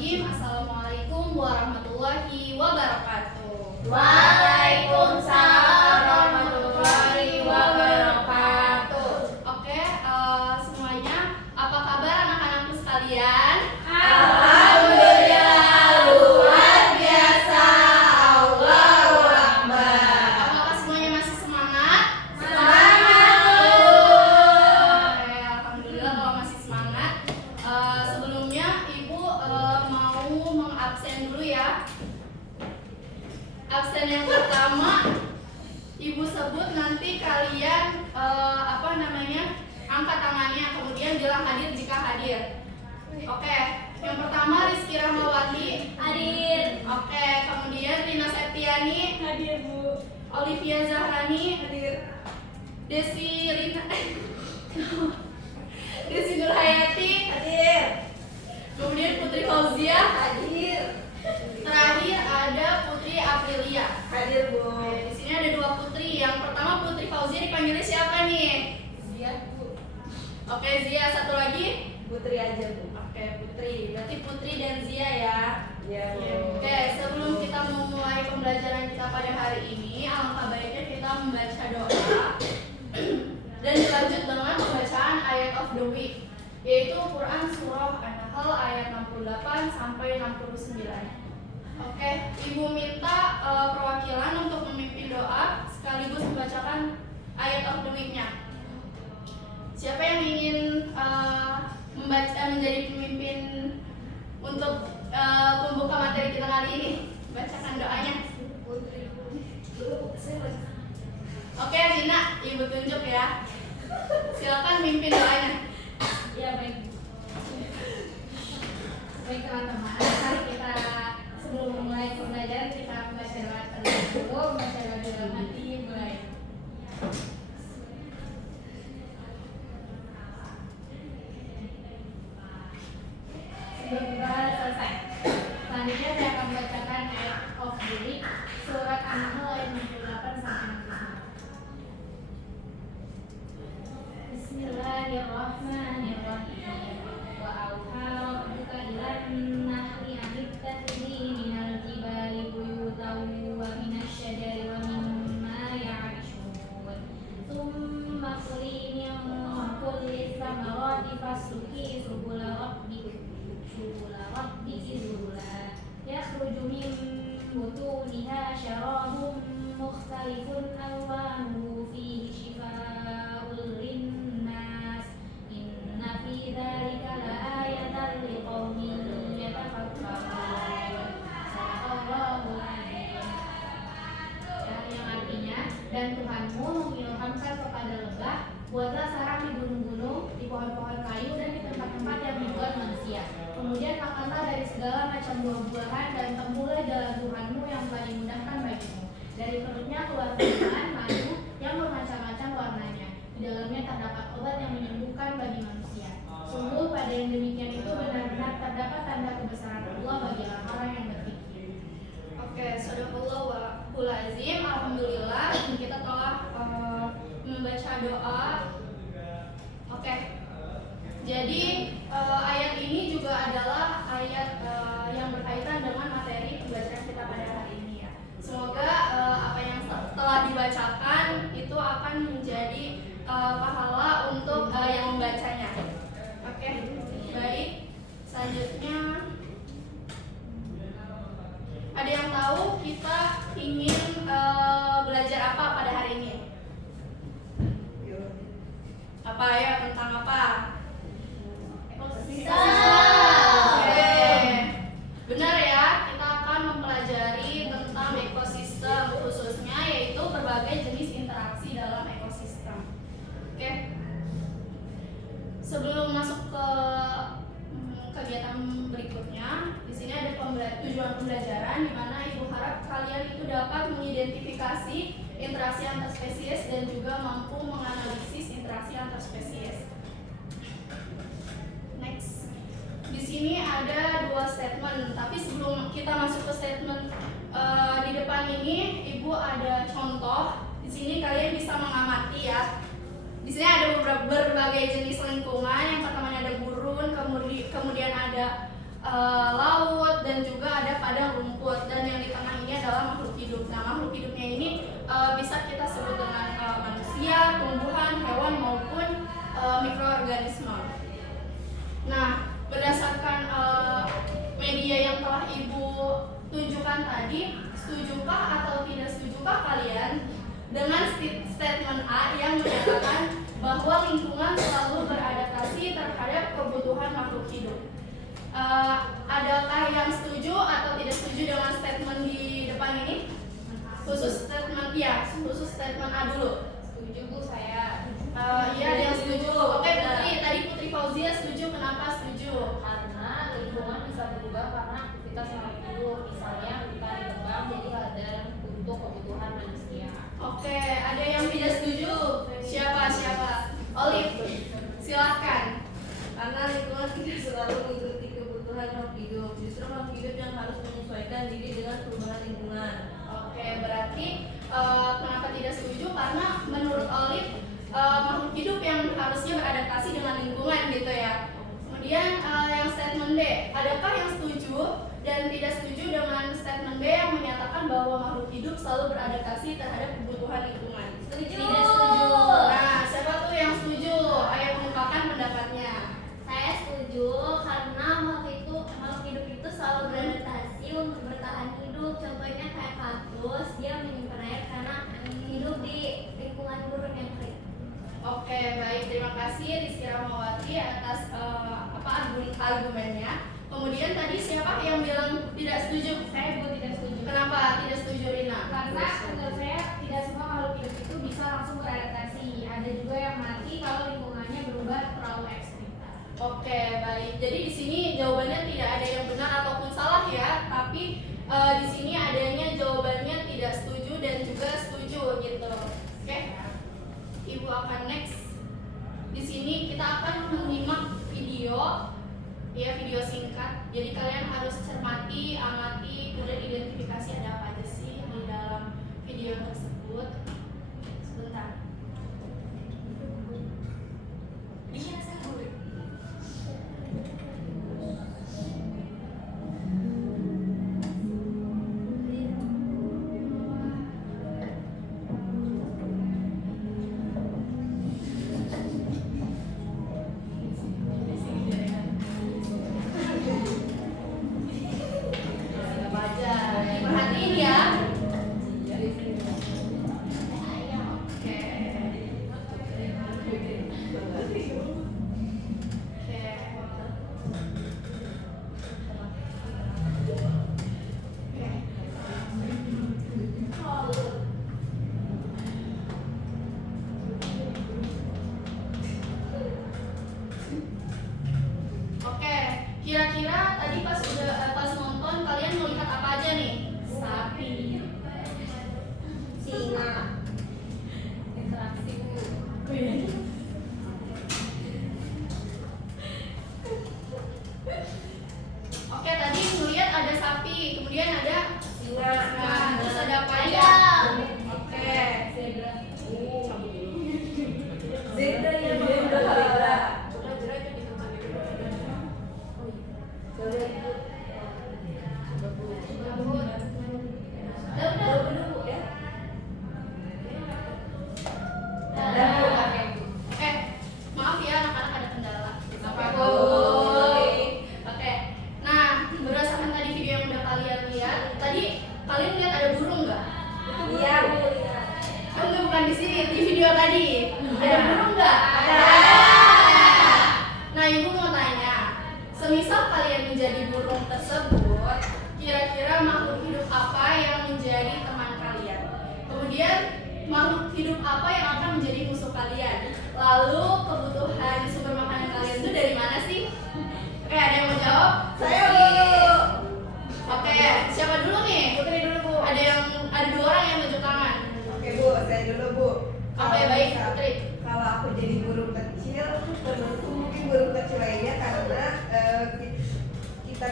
Bismillahirrahmanirrahim. Assalamualaikum warahmatullahi wabarakatuh. Waalaikumsalam warahmatullahi wabarakatuh. Oke, semuanya, apa kabar anak-anakku sekalian? Alhamdulillah luar biasa. Allahu Akbar. Apakah semuanya masih semangat? Semangat. Oke, alhamdulillah kalau masih semangat. Sebelumnya Ibu mau mengabsen dulu ya. Absen yang pertama Ibu sebut, nanti kalian angkat tangannya, kemudian bilang hadir jika hadir. Oke, yang pertama Rizky Rahmawati. Hadir. Oke, kemudian Rina Septiani. Hadir, Bu. Olivia Zahrani. Hadir. Desi Nurhayati. Hadir. Kemudian Putri Fauzia. Hadir. Terakhir ada Putri Aprilia. Hadir, Bu. Oke, di sini ada dua Putri. Yang pertama Putri Fauzia dipanggilnya siapa nih? Zia, Bu. Oke, Zia. Satu lagi? Putri aja, Bu. Oke, Putri. Berarti Putri dan Zia ya. Iya, Bu. Oke, sebelum kita memulai pembelajaran kita pada hari ini, alangkah baiknya kita membaca doa dan dilanjut dengan pembacaan ayat of the week, yaitu Quran Surah An-Nahl ayat 68 sampai 69. Oke, Ibu minta perwakilan untuk memimpin doa sekaligus membacakan ayat of the week-nya. Siapa yang ingin menjadi pemimpin untuk pembuka materi kita kali ini? Bacakan doanya. Oke, Zina, Ibu tunjuk ya. Silakan mimpin doanya. Ya, baik. Baik teman-teman, mari kita sebelum memulai pembelajaran kita membaca doa terlebih dulu, membaca doa dalam hati, mulai. Sebelum kita selesai, selanjutnya saya akan membacakan ayat of the week, surat An-Nahl ayat 68 sampai 69. Bismillahirrahmanirrahim. Wa auha rabbuka ilan nahli an ittakhidhi minal jibali buyutan wa minasy syajari wa mimma ya'rishun. Tsumma kuli min kulli thamarati fasluki subula rabbiki zulula yakhruju min butuniha syarabun mukhtalifun alwanuhu fihi shifaa'un linnas. Inna fi dzalika laayatan liqaumin yatafakkarun. Shadaqallahu adzim. Yang artinya, dan Tuhanmu mengilhamkan kepada lebah, buatlah sarang di gunung-gunung, di pohon-pohon kayu, dan di tempat-tempat yang dibuat manusia. Kemudian makanlah dari segala macam buah-buahan dan tempuhlah jalan Tuhanmu yang telah dimudahkan bagimu. Dari perutnya keluar minuman madu yang bermacam-macam warnanya. Di dalamnya terdapat obat yang menyembuhkan bagi manusia. Sungguh pada yang demikian itu benar-benar terdapat tanda kebesaran Allah bagi orang-orang yang berpikir. Oke, Shadaqallahul Azim. Alhamdulillah kita telah membaca doa. Oke. Jadi ayat ini juga adalah ayat yang berkaitan dengan materi pembacaan kita pada hari ini ya. Semoga apa yang telah dibacakan itu akan menjadi pahala untuk yang membacanya. Oke, baik. Selanjutnya, ada yang tahu kita ingin belajar apa pada hari ini? Apa ya, tentang apa? Oke. Benar ya, kita akan mempelajari tentang ekosistem, khususnya yaitu berbagai jenis interaksi dalam ekosistem. Oke. Sebelum masuk ke kegiatan berikutnya, di sini ada tujuan pembelajaran di mana Ibu harap kalian itu dapat mengidentifikasi interaksi antar spesies dan juga mampu menganalisis interaksi antar spesies. Next. Di sini ada dua statement, tapi sebelum kita masuk ke statement di depan ini, Ibu ada contoh. Di sini kalian bisa mengamati ya. Di sini ada berbagai jenis lingkungan. Yang pertama ada gurun, kemudian ada laut, dan juga ada padang rumput. Dan yang di tengah ini adalah makhluk hidup. Nah, makhluk hidupnya ini bisa kita sebut dengan manusia, tumbuhan, hewan maupun mikroorganisme. Nah, berdasarkan media yang telah Ibu tunjukkan tadi, setujukah atau tidak setujukah kalian dengan statement A yang menyatakan bahwa lingkungan selalu beradaptasi terhadap kebutuhan makhluk hidup? Adakah yang setuju atau tidak setuju dengan statement di depan ini? Khusus statement A dulu. Setuju Bu saya. Iya, ada yang setuju. Oke, Putri. Tadi Putri Fauzia setuju. Kenapa setuju? Karena lingkungan bisa berubah karena aktivitas makhluk hidup, misalnya hutan ditebang jadi ladang untuk kebutuhan manusia. Oke, ada yang tidak setuju? Siapa? Olive, silahkan. Karena lingkungan tidak selalu mengikuti kebutuhan makhluk hidup, justru makhluk hidup yang harus menyesuaikan diri dengan perubahan lingkungan. Oke, berarti kenapa tidak setuju? Karena menurut Olive makhluk hidup yang harusnya beradaptasi dengan lingkungan gitu ya. Kemudian yang statement B, adakah yang setuju dan tidak setuju dengan statement B yang menyatakan bahwa makhluk hidup selalu beradaptasi terhadap kebutuhan lingkungan? Setuju. Tidak setuju. Nah, siapa tuh yang setuju? Ayo kemukakan pendapatnya. Saya setuju karena makhluk hidup itu selalu beradaptasi untuk bertahan hidup. Contohnya kayak kaktus, dia menyimpan air karena hidup di lingkungan gurun yang kering. Oke, baik. Terima kasih Rizky Rahmawati atas argumennya. Kemudian tadi siapa yang bilang tidak setuju? Saya juga tidak setuju. Kenapa tidak setuju, Rina? Karena menurut saya tidak semua makhluk hidup itu bisa langsung beradaptasi. Ada juga yang mati kalau lingkungannya berubah terlalu ekstrim. Oke, baik. Jadi di sini jawabannya tidak ada yang benar ataupun salah ya, tapi di sini adanya jawabannya tidak setuju dan juga setuju gitu. Oke. Ibu akan next. Di sini kita akan menyimak video, ya video singkat. Jadi kalian harus cermati, amati, kemudian identifikasi ada apa aja sih di dalam video tersebut. Sebentar. Perhatiin ya. Oke, kira-kira tadi pas nonton kalian melihat apa aja nih? Sapi, Singa. Interaksi Bu. Oke, tadi melihat ada sapi, kemudian ada Singa. terus ada apa aja? Oke. Zebra. Zebra ya, zebra. Coba zebra itu dikencangin dulu. Coba ibu. Coba dulu ya. Maaf ya anak-anak ada kendala. Apa, Oke. Bu? Oke. Nah, berdasarkan tadi video yang udah kalian lihat, tadi kalian lihat ada burung nggak? Iya, Bu. Enggak, bukan di sini, di video tadi. Ada burung nggak? Ada. Nah, ibu mau tanya, semisal kalian menjadi burung tersebut, kira-kira makhluk hidup apa yang menjadi teman kalian? Kemudian makhluk hidup apa yang akan menjadi musuh kalian? Lalu kebutuhan sumber makanan kalian itu dari mana sih? Oke, ada yang mau jawab? Saya, Bu. Oke, siapa dulu nih? Putri dulu, Bu. Ada dua orang yang tunjuk tangan. Oke, Bu, saya dulu, Bu. Oke, baik, Putri. Kalau aku jadi burung kecil, temanku mungkin burung kecil lainnya karena kita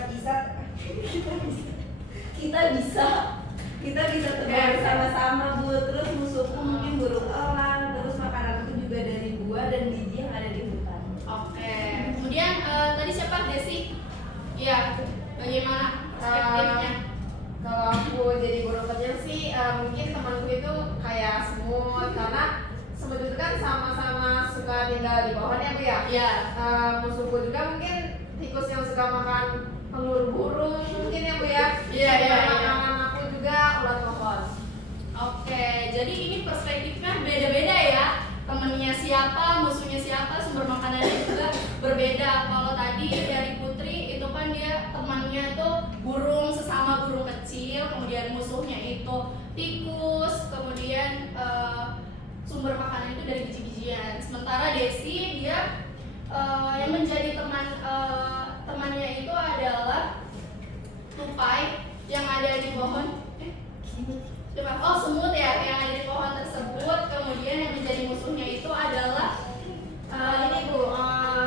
bisa terbang bersama-sama, Bu. Terus musuhku mungkin burung elang, terus makananku juga dari buah dan biji yang ada di hutan. Oke. Kemudian tadi siapa? Desi. Iya, bagaimana perspektifnya? Kalau aku jadi burung kecil sih mungkin temanku itu kayak semut, karena semut itu kan sama-sama suka tinggal di pohon ya Bu ya. Iya. Musuhku juga mungkin tikus yang suka makan pengur burung mungkin ya Bu ya. Iya. Makanan aku juga ulat pohon. Oke, jadi ini perspektifnya beda-beda ya. Temennya siapa, musuhnya siapa, sumber makanannya juga berbeda. Kalau tadi dari Putri itu kan dia temannya tuh burung, sesama burung kecil, kemudian musuhnya itu tikus, kemudian sumber makanan itu dari biji-bijian. Sementara Desi dia yang menjadi temannya itu adalah tupai yang ada di pohon. Oh, semut ya yang ada di pohon tersebut. Kemudian yang menjadi musuhnya itu adalah Ini Bu,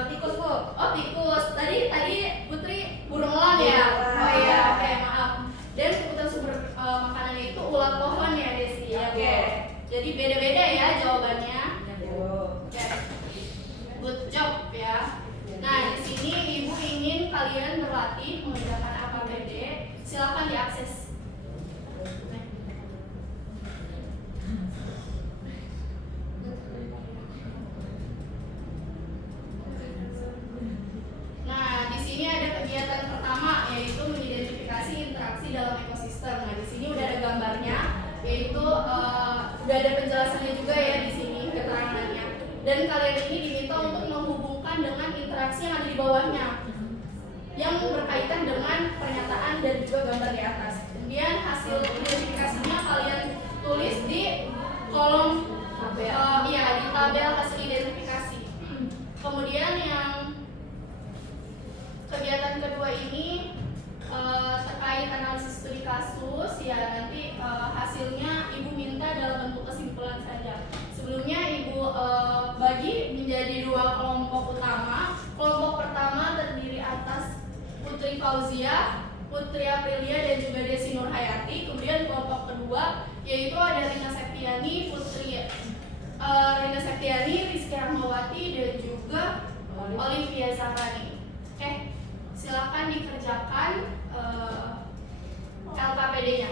tikus Bu. oh tikus. Tadi Putri burung elang ya. Oh iya, oke maaf. Dan kebutuhan sumber makanannya itu ulat pohon ya Desi. Ya, Oke. jadi beda-beda ya jawabannya. Ya. Good job ya. Nah di sini ibu ingin kalian berlatih mengerjakan AKBD. Silakan diakses. Nah, di sini ada kegiatan pertama yaitu mengidentifikasi interaksi dalam ekosistem. Nah, di sini udah ada gambarnya, yaitu udah ada penjelasannya juga ya di sini keterangannya. Dan kalian ini diminta untuk menghubungkan dengan interaksi yang ada di bawahnya, yang berkaitan dengan pernyataan dan juga gambar di atas. Kemudian hasil identifikasinya kalian tulis di kolom di tabel hasil identifikasi. Kemudian yang kegiatan kedua ini terkait analisis studi kasus ya, nanti hasilnya ibu minta dalam bentuk kesimpulan saja. Sebelumnya ibu bagi menjadi dua kelompok utama. Kelompok pertama terdiri atas Putri Fauzia, Putri Aprilia dan juga Desi Nurhayati. Kemudian kelompok kedua yaitu ada Rina Septiani, Rina Septiani, Rizky Rahmawati dan juga Olivia Zahrani. Oke, silakan dikerjakan LKPD-nya.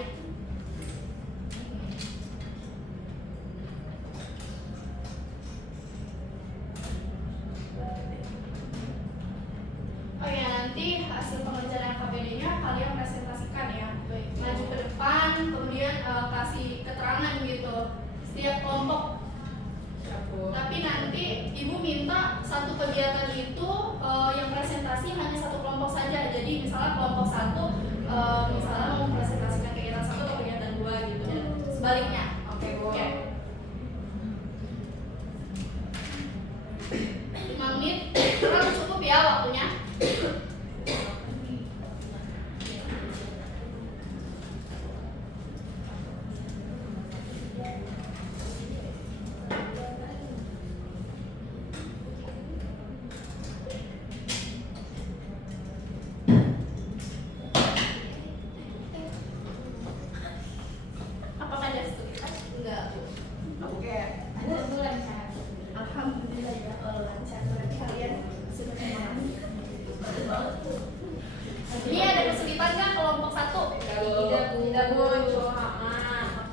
Oh ya, nanti hasil pengerjaan LKPD-nya kalian presentasikan ya. Maju ke depan, kemudian kasih keterangan gitu setiap kelompok. Tapi nanti ibu minta satu kegiatan itu yang presentasi hanya satu kelompok saja. Jadi misalnya kelompok satu misalnya mau mempresentasikan kegiatan satu atau kegiatan dua gitu, dan sebaliknya. Oke Bu. Oke. 5 menit kurang cukup ya waktunya. Apakah ada studi? Enggak, Bu. Oke. Ada bulan sehat. Alhamdulillah ya kalau lancar. Berarti kalian sudah memahami. Ini ada kesulitan kan kelompok satu? Tidak Bu, cuma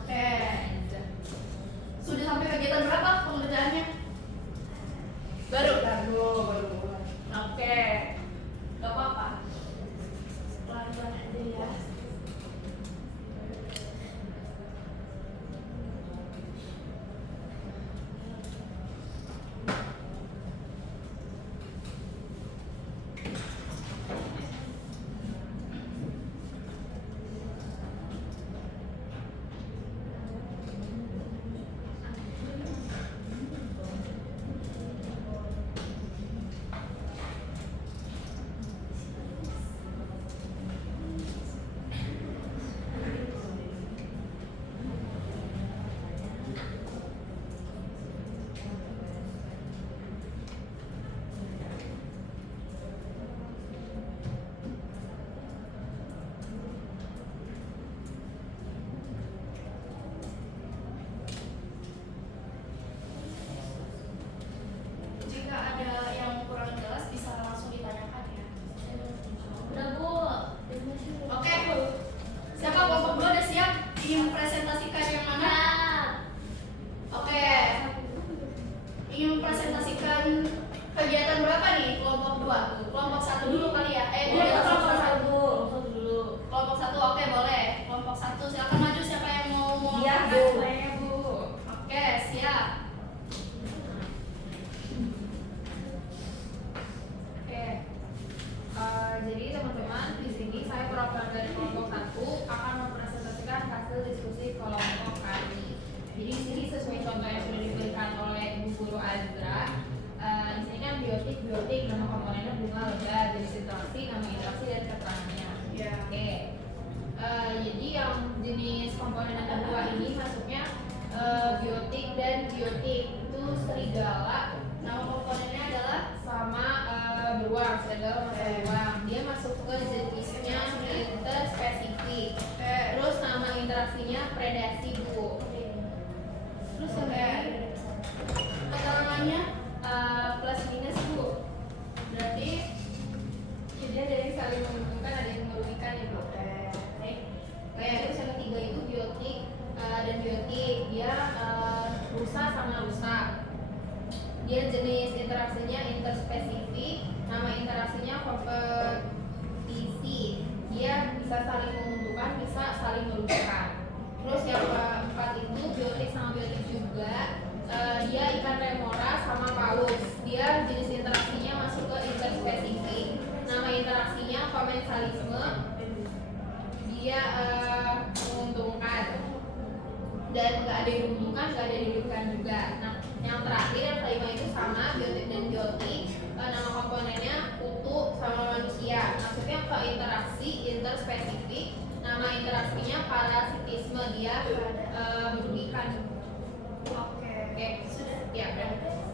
Oke. Sudah sampai kegiatan berapa pengerjaannya? Baru. Oke. Gak apa-apa. Pelan-pelan aja ya. serigala. Nama komponennya adalah sama beruang, serigala sama beruang. Dia masuk ke jenisnya interspesifik. Terus nama interaksinya predasi, Bu. Terus keterangannya plus minus, Bu. Berarti dia ada yang saling menguntungkan, ada yang merugikan ya, Bu. Terus yang ketiga itu biotik dan biotik. Dia rusa sama rusa. Dia jenis interaksinya interspesifik. Nama interaksinya kompetisi. Dia bisa saling menguntungkan, bisa saling merugikan. Terus yang keempat itu biotik sama biotik juga. Dia ikan remora sama paus. Dia jenis interaksinya masuk ke interspesifik. Nama interaksinya komensalisme. Dia menguntungkan dan nggak ada yang diuntungkan, nggak ada yang dirugikan juga. Nah, yang terakhir yang kelima itu sama biotik dan biotik. Nama komponennya kutu sama manusia. Maksudnya ke interaksi interspesifik. Nama interaksinya parasitisme. Dia merugikan. Oke, sudah ya.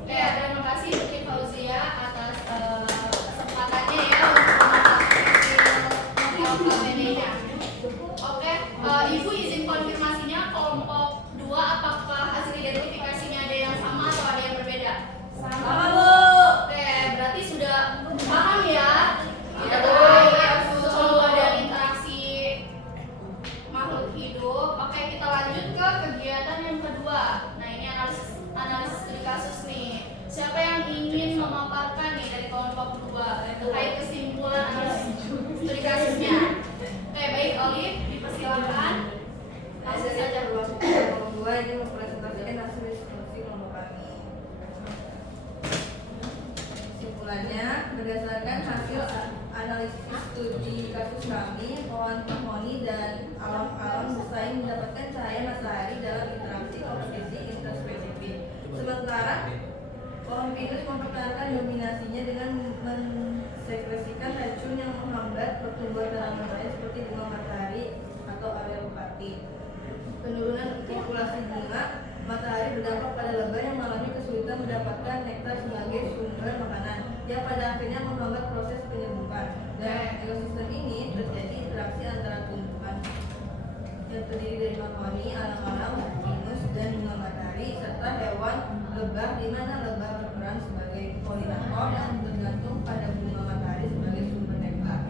Terima kasih Bukti Fauzia atas kesempatannya ya untuk KPD-nya. Oke, Ibu izin konfirmasinya kelompok 2 apakah hasil identifikasinya ada yang sama atau ada yang berbeda? Sama, Bu. Oke, berarti sudah paham ya? Ya, contoh dari interaksi makhluk hidup. Oke, kita lanjut ke kegiatan yang kedua. Nah, ini analisis studi kasus nih. Siapa yang ingin memaparkan nih dari kelompok 2 terkait kesimpulan analisis studi kasusnya? Oke, baik, Olive, dipersilakan. Langsung saja. Kelompok 2 ini mempresentasikan hasil diskusi kelompok kami. Kesimpulannya, berdasarkan hasil analisis studi kasus kami, pohon-pohoni dan alam-alam bersaing mendapatkan cahaya matahari dalam interaksi kompetisi interspesifik. Sementara pohon pinus mempertahankan dominasinya dengan mensekresikan racun yang menghambat pertumbuhan tanaman lain seperti bunga matahari atau areopati. Penurunan populasi bunga matahari berdampak pada lebah yang mengalami kesulitan mendapatkan nektar sebagai sumber makanan, yang pada akhirnya menghambat proses penyerbukan. Dalam ekosistem ini terjadi interaksi antara tumbuhan yang terdiri dari mahoni, alam-alam, pinus, dan bunga matahari serta hewan lebah, di mana lebah berperan sebagai polinator yang tergantung pada bunga matahari sebagai sumber nektar.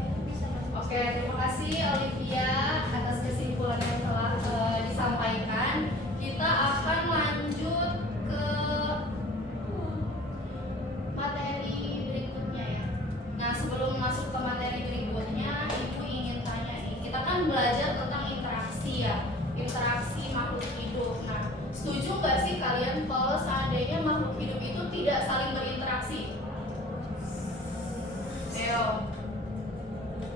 Oke, terima kasih Olivia atas kesimpulan yang telah disampaikan. Kita akan lanjut ke materi berikutnya ya. Nah, sebelum masuk ke materi berikutnya, Ibu ingin tanya nih. Kita kan belajar tentang interaksi ya, interaksi makhluk hidup. Nah, setuju nggak sih kalian kalau seandainya makhluk hidup itu tidak saling berinteraksi? Ayo.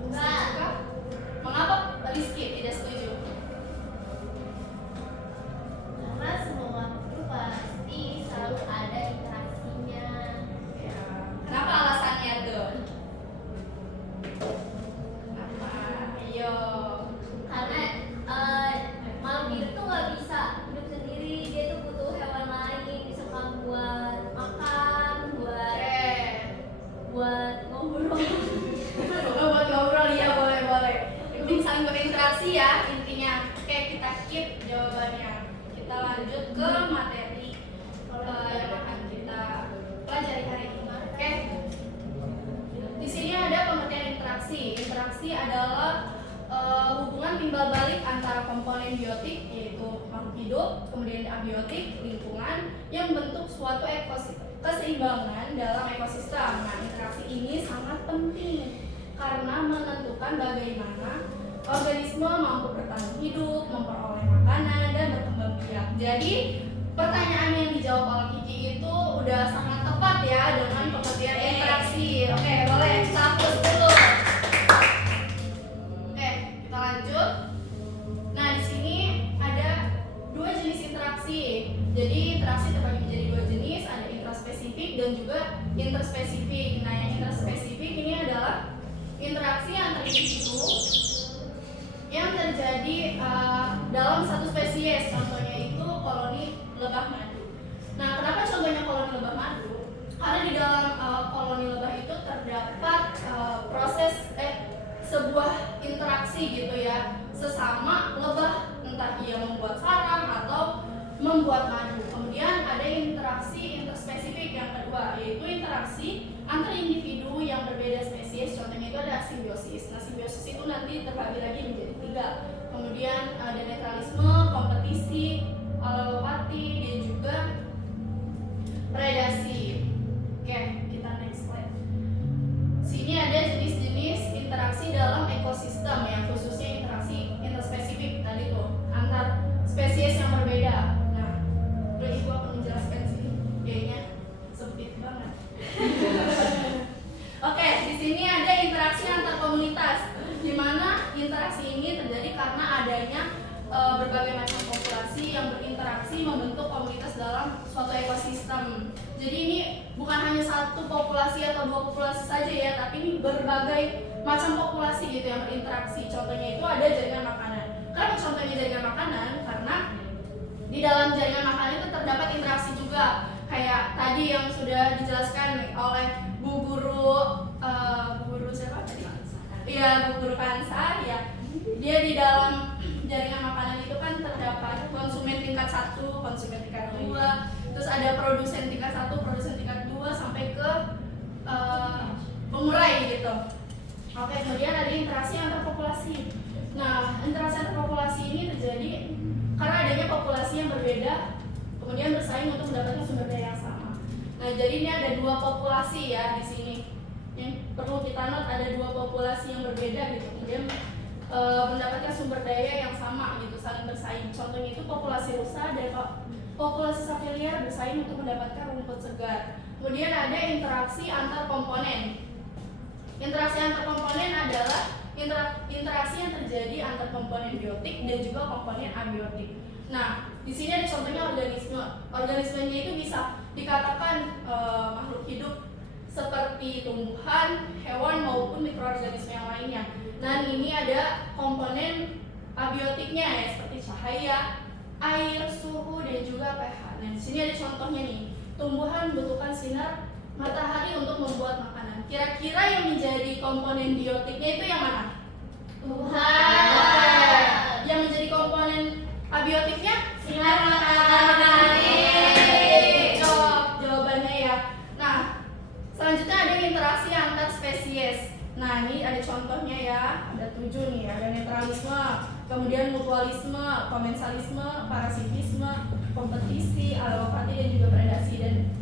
Setuju kah? Mengapa Rizky tidak setuju? Karena semua makhluk itu pasti selalu ada interaksinya. Ya. Kenapa alasannya tuh? Kenapa? Ayo. Karena makhluk hidup tuh nggak bisa hidup sendiri, dia tuh butuh hewan lain, misalkan buat makan, buat ngobrol. Buat ngobrol ya, boleh. Yang penting saling berinteraksi ya intinya. Oke, kita keep jawabannya. Kita lanjut ke materi yang akan kita pelajari hari ini. Oke. Di sini ada pengertian interaksi. Interaksi adalah hubungan timbal balik antara komponen biotik yaitu makhluk hidup, kemudian abiotik lingkungan yang membentuk suatu keseimbangan dalam ekosistem. Nah, interaksi ini sangat penting karena menentukan bagaimana organisme mampu bertahan hidup, memperoleh makanan, dan berkembang biak. Jadi, pertanyaan yang dijawab oleh Kiki itu udah sangat tepat ya dengan pengertian interaksi. Oke, boleh kita hapus dulu. Oke, kita lanjut. Nah, di sini ada 2 jenis interaksi. Jadi, interaksi terbagi menjadi 2 jenis, ada intraspesifik dan juga interspesifik. Nah, yang intraspesifik ini adalah interaksi antar individu yang terjadi dalam satu spesies, contohnya itu koloni lebah madu. Nah, kenapa contohnya koloni lebah madu? Karena di dalam koloni lebah itu terdapat sebuah interaksi gitu ya, sesama lebah, entah ia membuat sarang atau membuat madu. Kemudian ada interaksi interspesifik yang kedua, yaitu interaksi antar individu yang berbeda spesies. Contohnya itu ada simbiosis. Nah, simbiosis itu nanti terbagi lagi menjadi 3. Kemudian ada netralisme, kompetisi, alelopati, dan juga predasi. Oke, kita next slide. Sini ada jenis-jenis interaksi dalam ekosistem ya, khususnya interaksi interspesifik tadi tuh antar spesies yang berbeda. Nah, ibu akan menjelaskan sini, kayaknya sempit banget. Oke, di sini ada interaksi antar komunitas, di mana interaksi ini terjadi karena adanya berbagai macam populasi yang berinteraksi membentuk komunitas dalam suatu ekosistem. Jadi ini bukan hanya satu populasi atau 2 populasi saja ya, tapi ini berbagai macam populasi gitu yang berinteraksi. Contohnya itu ada jaringan makanan. Kenapa contohnya jaringan makanan? Karena di dalam jaringan makanan itu terdapat interaksi juga. Kayak tadi yang sudah dijelaskan oleh Bu Guru siapa tadi? Iya, Bu Guru Kansa ya. Dia di dalam jaringan makanan itu kan terdapat konsumen tingkat 1, konsumen tingkat 2, terus ada produsen tingkat 1, produsen tingkat 2 sampai ke pengurai gitu. Oke, kemudian ada interaksi antar populasi. Nah, interaksi antar populasi ini terjadi karena adanya populasi yang berbeda, kemudian bersaing untuk mendapatkan sumber daya yang sama. Nah, jadi ini ada 2 populasi ya di sini. Yang perlu kita note, ada 2 populasi yang berbeda gitu. Kemudian mendapatkan sumber daya yang sama gitu, saling bersaing. Contohnya itu populasi rusa dan populasi sapi liar bersaing untuk mendapatkan rumput segar. Kemudian ada interaksi antar komponen. Interaksi antar komponen adalah interaksi yang terjadi antar komponen biotik dan juga komponen abiotik. Nah, di sini ada contohnya organisme. Organismenya itu bisa dikatakan makhluk hidup seperti tumbuhan, hewan maupun mikroorganisme yang lainnya. Dan ini ada komponen abiotiknya ya, seperti cahaya, air, suhu, dan juga pH. Nah, di sini ada contohnya nih. Tumbuhan membutuhkan sinar matahari untuk membuat makanan. Kira-kira yang menjadi komponen biotiknya itu yang mana? Tuhan. Yang menjadi komponen abiotiknya? Sinar matahari. Jawabannya ya. Nah, selanjutnya ada interaksi antar spesies. Nah, ini ada contohnya ya, ada 7 nih, ada netralisme, kemudian mutualisme, komensalisme, parasitisme, kompetisi, alelopati, dan juga predasi. Dan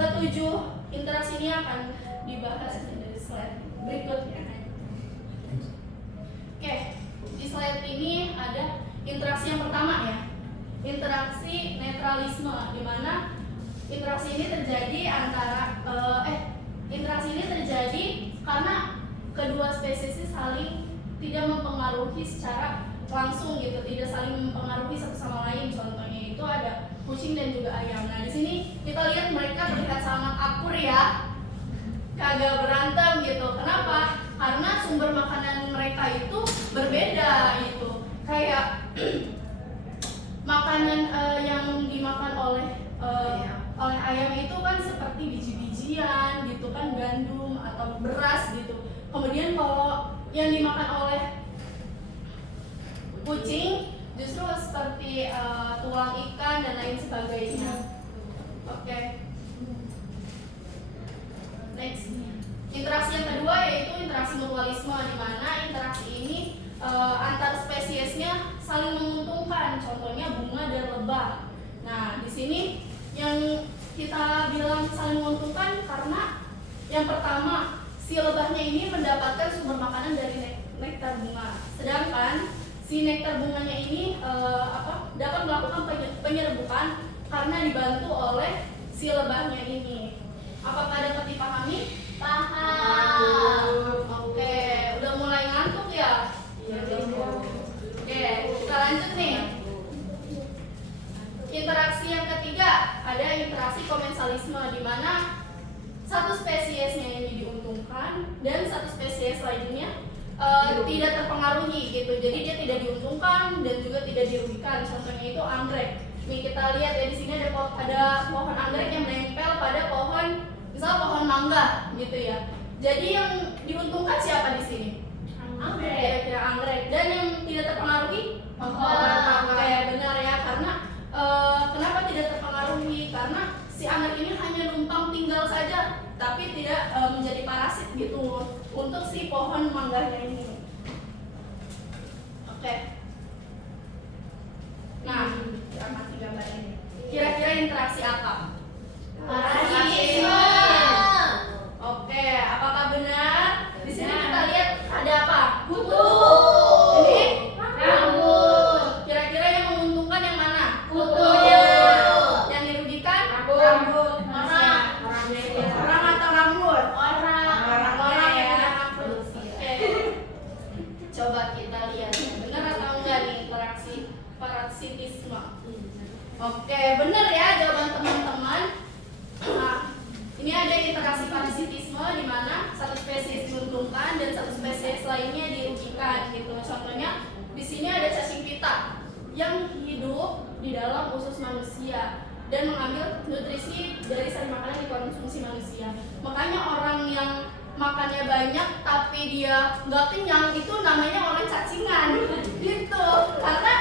ke-7 interaksi ini akan dibahas dari slide berikutnya. Oke, di slide ini ada interaksi yang pertama ya, interaksi netralisme, di mana interaksi ini terjadi karena kedua spesies ini saling tidak mempengaruhi secara langsung gitu, tidak saling mempengaruhi satu sama lain. Contohnya itu ada kucing dan juga ayam. Nah, di sini kita lihat mereka terlihat sangat akur ya, kagak berantem gitu. Kenapa? Karena sumber makanan mereka itu berbeda gitu. Kayak makanan yang dimakan oleh ayam itu kan seperti biji-bijian gitu kan, gandum atau beras gitu. Kemudian kalau yang dimakan oleh kucing justru seperti tulang ikan dan lain sebagainya. Oke. Next. Interaksi yang kedua yaitu interaksi mutualisme, di mana interaksi ini antar spesiesnya saling menguntungkan. Contohnya bunga dan lebah. Nah, di sini yang kita bilang saling menguntungkan karena yang pertama, si lebahnya ini mendapatkan sumber makanan dari nektar bunga. Sedangkan si nektar bunganya ini dapat melakukan penyerbukan karena dibantu oleh si lebahnya ini. Apakah dapat dipahami? Paham. Oke, udah mulai ngantuk ya? Oke, kita lanjut nih. Interaksi yang ketiga ada interaksi komensalisme, di mana satu spesiesnya ini diuntungkan dan satu spesies lainnya tidak terpengaruhi gitu. Jadi dia tidak diuntungkan dan juga tidak dirugikan. Contohnya itu anggrek. Nih kita lihat ya, di sini ada pohon anggrek yang menempel pada pohon, misal pohon mangga gitu ya. Jadi yang diuntungkan siapa di sini? Anggrek. Ya, anggrek. Dan yang tidak terpengaruhi? Oke, benar ya. Karena kenapa tidak terpengaruhi? Karena si anggrek ini hanya numpang tinggal saja, tapi tidak menjadi parasit gitu untuk si pohon mangganya ini. Oke. Nah, kita amati gambar ini. Kira-kira interaksi apa? Parasitisme. Oke, apakah benar? Di sini kita lihat ada apa? Kutu. Ini Rambut. kira-kira yang menguntungkan yang mana? Kutunya. Yang dirugikan? Rambut. Orang atau rambut? Orang ya. Oke. Coba kita lihat ya, benar atau enggak nih interaksi parasitisme? Oke, benar ya jawaban teman-teman. Nah, ini ada interaksi parasitisme di mana satu spesies diuntungkan dan satu spesies lainnya dirugikan gitu. Contohnya di sini ada cacing pita yang hidup di dalam usus manusia dan mengambil nutrisi dari sari makanan yang dikonsumsi manusia. Makanya orang yang makannya banyak tapi dia nggak kenyang itu namanya orang cacingan gitu. Karena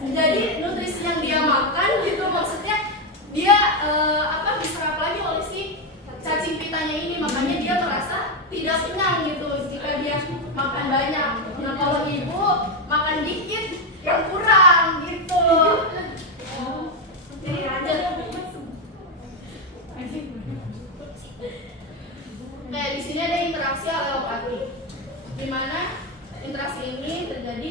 jadi nutrisi yang dia makan gitu maksudnya dia diserap lagi oleh si cacing pitanya ini, makanya dia merasa tidak kenyang gitu jika dia makan banyak. Nah kalau ibu makan dikit yang kurang gitu. Jadi lanjut. Nah di sini ada interaksi aleopati, di mana interaksi ini terjadi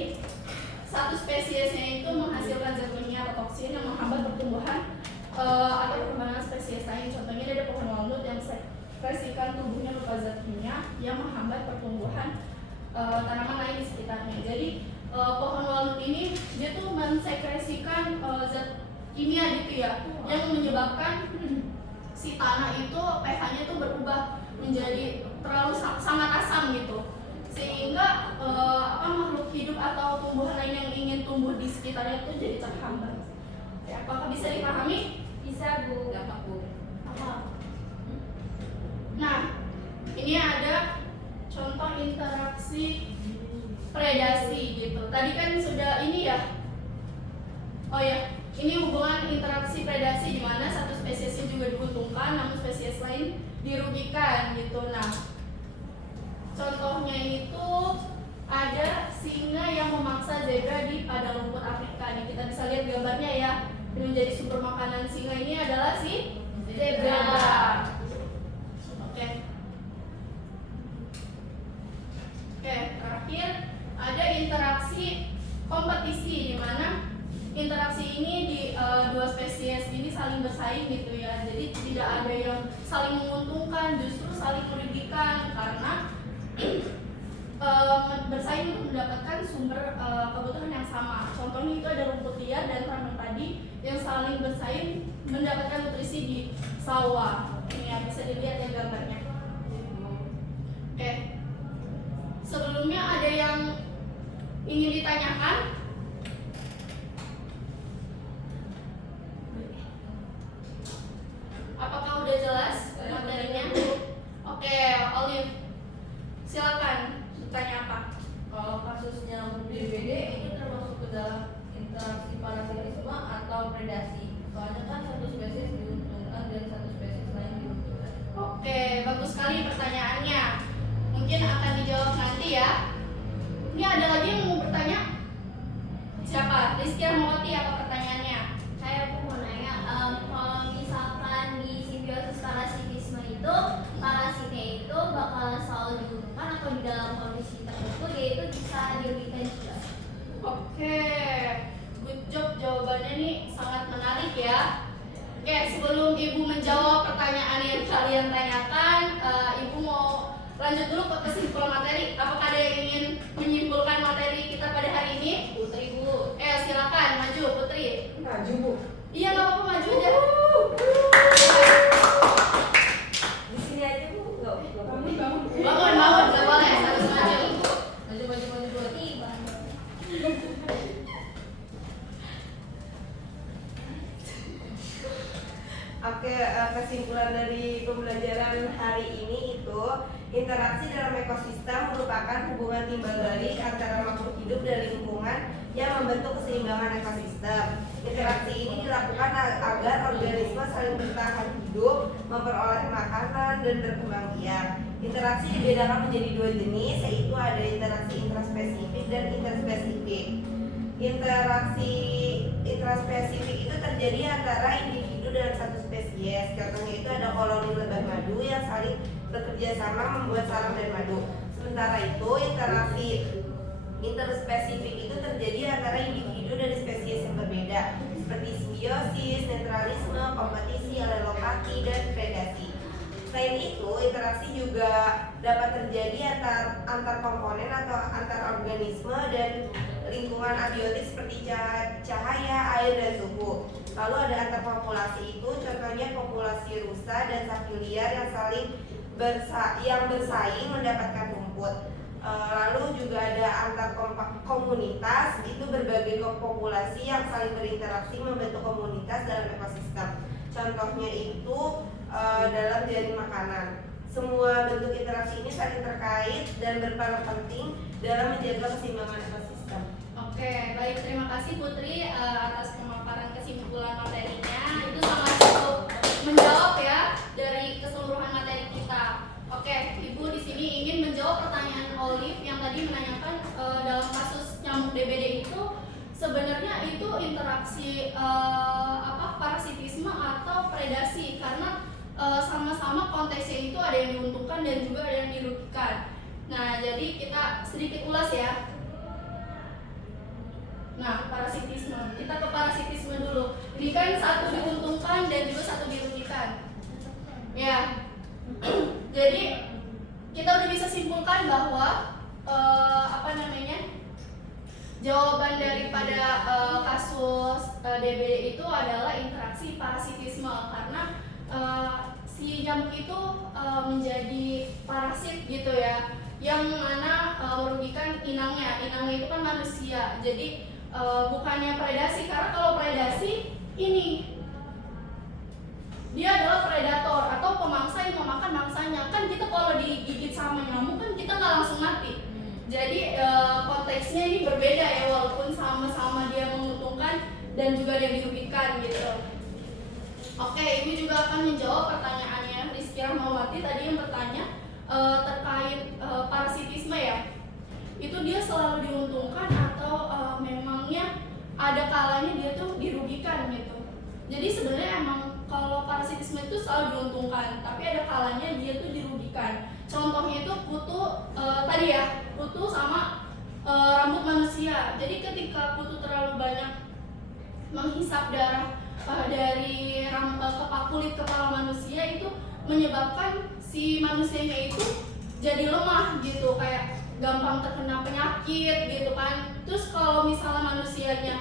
satu spesiesnya itu menghasilkan zat kimia atau toksin yang menghambat pertumbuhan atau perkembangan spesies lain. Contohnya ada pohon walnut yang sekresikan tubuhnya berupa zat kimia yang menghambat pertumbuhan tanaman lain di sekitarnya. Jadi pohon walnut ini dia tuh mensekresikan zat kimia gitu ya, yang menyebabkan si tanah itu pH-nya tuh berubah menjadi terlalu sangat asam gitu, sehingga makhluk hidup atau tumbuhan lain yang ingin tumbuh di sekitarnya itu jadi terhambat. Ya, apakah bisa dipahami? Bisa, Bu. Gampang, Bu. Nah, ini ada contoh interaksi predasi gitu. Tadi kan sudah ini ya. Oh ya, ini hubungan interaksi predasi di mana satu spesiesnya juga diuntungkan, namun spesies lain dirugikan gitu. Nah, contohnya itu ada singa yang memaksa zebra di padang rumput Afrika. Nih kita bisa lihat gambarnya ya. Yang menjadi sumber makanan singa ini adalah si zebra. Oke. Oke, terakhir ada interaksi kompetisi di mana interaksi ini di dua spesies ini saling bersaing gitu ya. Jadi tidak ada yang saling menguntungkan, justru saling merugikan karena bersaing untuk mendapatkan sumber kebutuhan yang sama. Contohnya itu ada rumput liar dan tanaman padi yang saling bersaing mendapatkan nutrisi di sawah. Ini ya, bisa dilihat ya gambarnya. Oke. Sebelumnya ada yang ingin ditanyakan? Apakah udah jelas materinya? Oke, Olive, silakan tanya apa? Kalau kasusnya BBD ini termasuk ke dalam interaksi parasitisme atau predasi? Soalnya kan satu spesies diuntungkan dan satu spesies lain diuntungkan. Oke, bagus sekali pertanyaannya. Mungkin akan dijawab nanti ya. Ini ada lagi yang mau bertanya? Siapa? Rizky Rahmawati, apa pertanyaannya? Saya mau nanya, kalau misalkan di simbiosis parasitisme itu parasitnya itu bakal selalu diuntungkan atau di dalam kondisi tertentu dia itu bisa dirugikan juga? Oke, good job, jawabannya nih sangat menarik ya. Oke, sebelum Ibu menjawab pertanyaan yang kalian tanyakan, Ibu mau lanjut dulu ke kesimpulan materi. Apakah ada yang ingin menyimpulkan materi kita pada hari ini? Putri, Bu. Silakan maju, Putri. Maju, Bu. Iya, nggak apa-apa, maju aja. Di sini aja, Bu. Bangun, nggak boleh, harus maju. Maju, Bu. kesimpulan dari pembelajaran hari ini itu interaksi dalam ekosistem merupakan hubungan timbal balik antara makhluk hidup dan lingkungan yang membentuk keseimbangan ekosistem. Interaksi ini dilakukan agar organisme saling bertahan hidup, memperoleh makanan, dan berkembang biak. Interaksi dibedakan menjadi dua jenis, yaitu ada interaksi intraspesifik dan interspesifik. Interaksi intraspesifik itu terjadi antara individu dalam satu spesies. Contohnya itu ada koloni lebah madu yang saling bekerja sama membuat sarang dan madu. Sementara itu interaksi interspesifik itu terjadi antara individu dari spesies yang berbeda, seperti simbiosis, netralisme, kompetisi, alelopati, dan predasi. Selain itu, interaksi juga dapat terjadi antar komponen atau antar organisme dan lingkungan abiotik seperti cahaya, air, dan suhu. Lalu ada antar populasi itu, contohnya populasi rusa dan sapi liar yang saling bersaing mendapatkan rumput. Lalu juga ada antar komunitas, itu berbagai populasi yang saling berinteraksi membentuk komunitas dalam ekosistem. Contohnya itu dalam jaring makanan. Semua bentuk interaksi ini saling terkait dan berperan penting dalam menjaga keseimbangan ekosistem. Oke, baik, terima kasih Putri atas pemaparan kesimpulan materinya. Itu sangat cukup menjawab ya dari keseluruhan materi kita. Oke, Ibu di sini ingin menjawab pertanyaan Olive yang tadi menanyakan dalam kasus nyamuk DBD itu sebenarnya itu interaksi parasitisme atau predasi, karena sama-sama konteksnya itu ada yang diuntungkan dan juga ada yang dirugikan. Nah, jadi kita sedikit ulas ya. Nah, parasitisme. Kita ke parasitisme dulu. Ini kan satu diuntungkan dan juga satu dirugikan. Ya. Jadi kita udah bisa simpulkan bahwa jawaban daripada kasus DBD itu adalah interaksi parasitisme, karena si nyamuk itu menjadi parasit gitu ya, yang mana merugikan inangnya. Inangnya itu kan manusia, jadi bukannya predasi, karena kalau predasi ini dia adalah predator atau pemangsa yang memakan mangsanya. Kan kita kalau digigit sama nyamuk kan kita nggak langsung mati. Jadi konteksnya ini berbeda ya, walaupun sama-sama dia menguntungkan dan juga dia dirugikan gitu. Oke, Ibu juga akan menjawab pertanyaannya Rizky Rahmawati tadi yang bertanya terkait parasitisme ya. Itu dia selalu diuntungkan atau memangnya ada kalanya dia tuh dirugikan gitu. Jadi sebenarnya emang kalau parasitisme itu selalu diuntungkan, tapi ada kalanya dia tuh dirugikan. Contohnya itu kutu tadi ya, kutu sama rambut manusia. Jadi ketika kutu terlalu banyak menghisap darah dari kulit kepala manusia, itu menyebabkan si manusianya itu jadi lemah gitu, kayak gampang terkena penyakit gitu kan. Terus kalau misalnya manusianya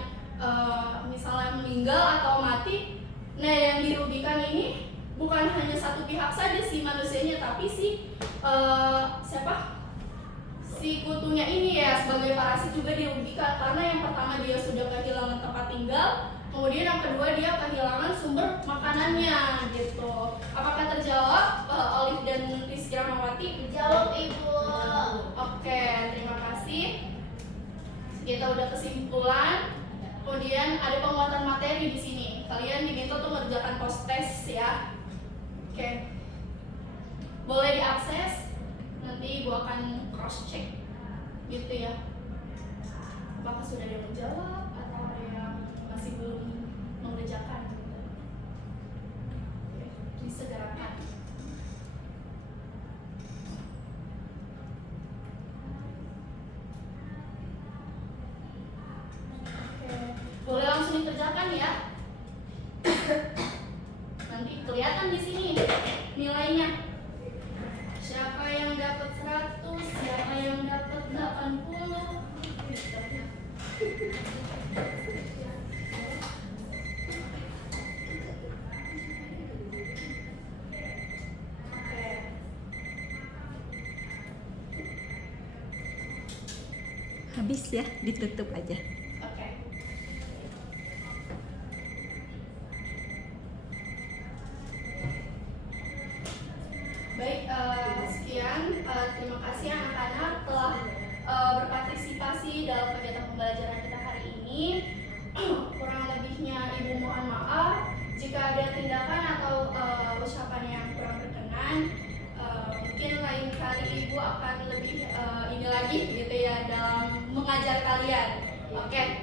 misalnya meninggal atau mati, nah yang dirugikan ini bukan hanya satu pihak saja si manusianya, tapi si si kutunya ini ya sebagai parasit juga dirugikan, karena yang pertama dia sudah kehilangan tempat tinggal, kemudian yang kedua dia kehilangan sumber makanannya gitu. Apakah terjawab Olive dan Rizky Rahmawati? Dijawab Ibu. Oke, terima kasih. Kita udah kesimpulan. Kemudian ada penguatan materi di sini. Kalian diminta untuk mengerjakan post test ya. Oke. Boleh diakses. Nanti Ibu akan cross check gitu ya. Apakah sudah ada yang menjawab atau ada yang masih belum mengerjakan gitu. Oke, disegerakan. Boleh langsung dikerjakan ya. Nanti kelihatan di sini nilainya. Siapa yang dapat 100, siapa yang dapat 80. Habis ya, ditutup aja. Oke. kegiatan pembelajaran kita hari ini. Kurang lebihnya Ibu mohon maaf. Jika ada tindakan atau ucapan yang kurang berkenan, mungkin lain kali Ibu akan lebih ini lagi gitu ya dalam mengajar kalian. Oke.